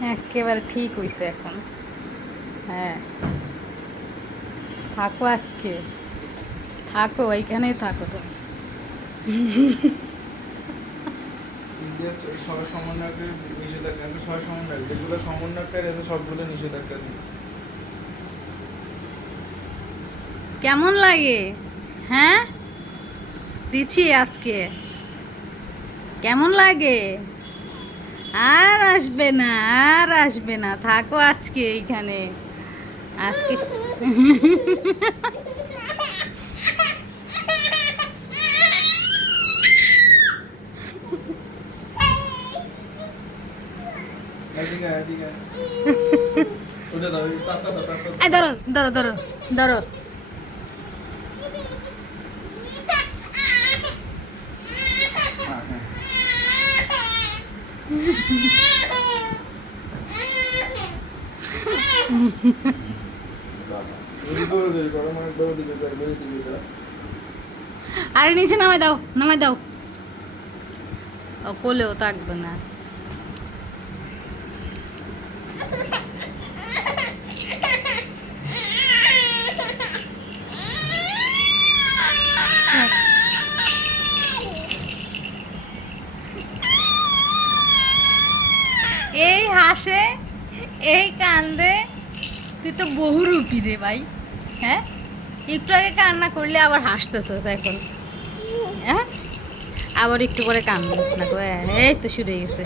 একেবারে ঠিক হইছে এখন। হ্যাঁ। থাকো আজকে। থাকো এইখানেই থাকো তুমি। সমন্বয়কের নিষেধাজ্ঞা আমি সহ যেগুলো সমন্বয়কারী আছে সবগুলো নিষেধাজ্ঞা দিই। কেমন লাগে? হ্যাঁ? দিচ্ছি আজকে। কেমন লাগে? আর আসবে না আর আসবে না। থাকো আজকে এইখানে। আজকে ধরো ধরো ধরো ধরো। আরে নিচে নামাই দাও নামাই দাও। ও কোলেও থাকবে না এই হাসে এই কান্দে, তুই তো বহু রুপি রে ভাই হ্যাঁ? একটু আগে কান্না করলে আবার হাসতেছস এখন হ্যাঁ? আবার একটু পরে কান্না এই তো শুরু হয়ে গেছে।